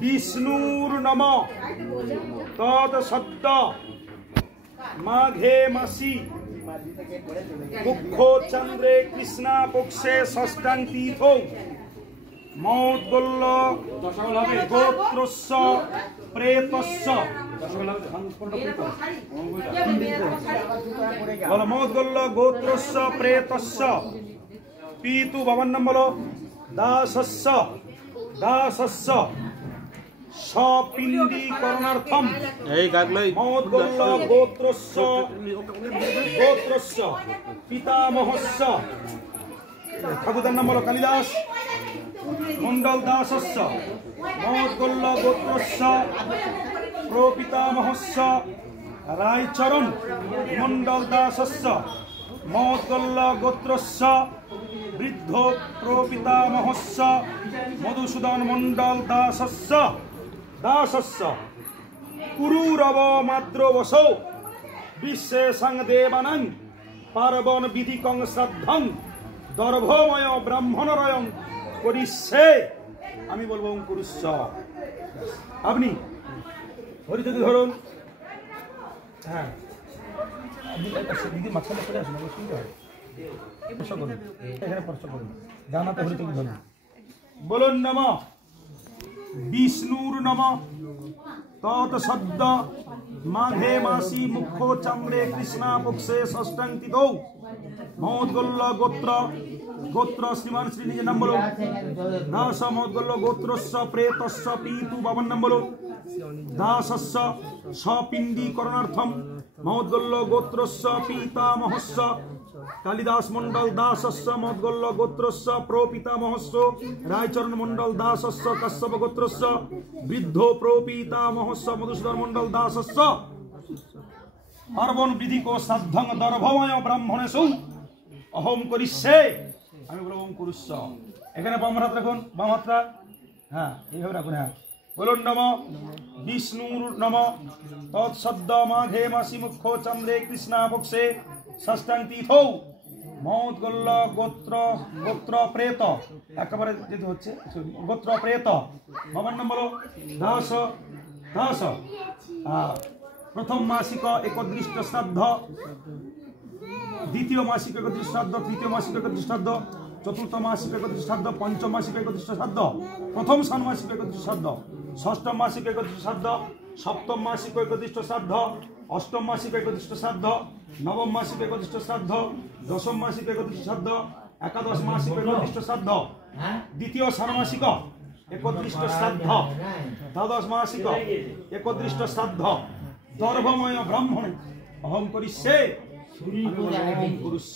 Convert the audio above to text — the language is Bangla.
विष्णुर नम तत्सद्द माघे मासी मुखो चंद्रे कृष्णा पक्षे षष्ठां तीथौ मौद्गल्य गोत्रस्य प्रेतस्य मौद्गल्य गोत्रस्य प्रेतस्य पीतु भवन्नम्बल दासस्य सपिंडीकरणार्थम मौद्गल्य गोत्रस्य पितामहस्य ठाकुरनम्बल कालिदास मंडल दासस्य मौद्गल्य गोत्रस्य प्रोपितामहस्य रायचरण मंडल दासस्य मौद्गल्य गोत्रस्य वृद्ध प्रोपितामहस्य मधुसूदन मंडल दासस्य कुरुरव माद्रवसौ विशेषं देवानां पार्वण विधिकं श्रद्धं दर्भमय ब्राह्मणरयं करिष्ये आमी बोलबो कुरुष्य আপনি হরিচন্দ্র ধরুন হ্যাঁ দিদি মাঝখানে পড়ে আসুন শুনতে হয় স্পর্শ করুন এখানে স্পর্শ করুন জানাতে হরিচন্দ্র ধরুন বলুন নম विष्णुर नम तत्सद्द माघे मासी मुखो चंद्रे कृष्णा पक्षे षष्ठां तीथौ मौद्गल्य गोत्र श्रीमान श्री निज नाम बोलो दास मौद्गल्य गोत्रस्य प्रेतस्य पीतु भवन नाम बोलो दासस्य सपिंडीकरणार्थम मौद्गल्य गोत्रस्य पितामहस्य कालिदास मंडल दासस्य मौद्गल्य गोत्रस्य प्रोपितामहस्य रायचरण मंडल दासस्य कश्यप गोत्रस्य वृद्धो प्रोपितामहस्य मधुसूदन मंडल दासस्य पार्वण विधि को श्रद्धं दर्भमय ब्राह्मणेषु अहम करिष्ये আমি বলবো ওম কুরুষ্য এখানে বাম হাত রাখুন বাম হাতটা হ্যাঁ এইভাবে রাখুন হ্যাঁ বলুন নম বিষ্ণুর নম তৎসদ্দ মাঘে মাসি মুখ্য চন্দ্রে কৃষ্ণা পক্ষে ষষ্ঠাং तीथौ মৌদ্গল্য গোত্র প্রেত একেবারে যেতে হচ্ছে গোত্র প্রেত বাবার নাম বলো দাস প্রথম মাসিক একদৃষ্ট শ্রাদ্ধ द्वितीय मासिक एकत्रित श्राद्ध तृतीय मासिक एकत्रित श्राद्ध चतुर्थ मासिक एकत्रित श्राद्ध पंचम मासिक एकत्रित श्राद्ध प्रथम षाण्मासिक एकत्रित श्राद्ध षष्ठम मासिक एकत्रित श्राद्ध सप्तम मासिक एकत्रित श्राद्ध अष्टम मासिक एकत्रित श्राद्ध नवम मासिक एकत्रित श्राद्ध दशम मासिक एकत्रित श्राद्ध एकादश मासिक एकत्रित श्राद्ध द्वितीय षाण्मासिक एकत्रित श्राद्ध द्वादश मासिक एकत्रित श्राद्ध दर्भमय ब्राह्मण अहम करिष्ये পুরুষ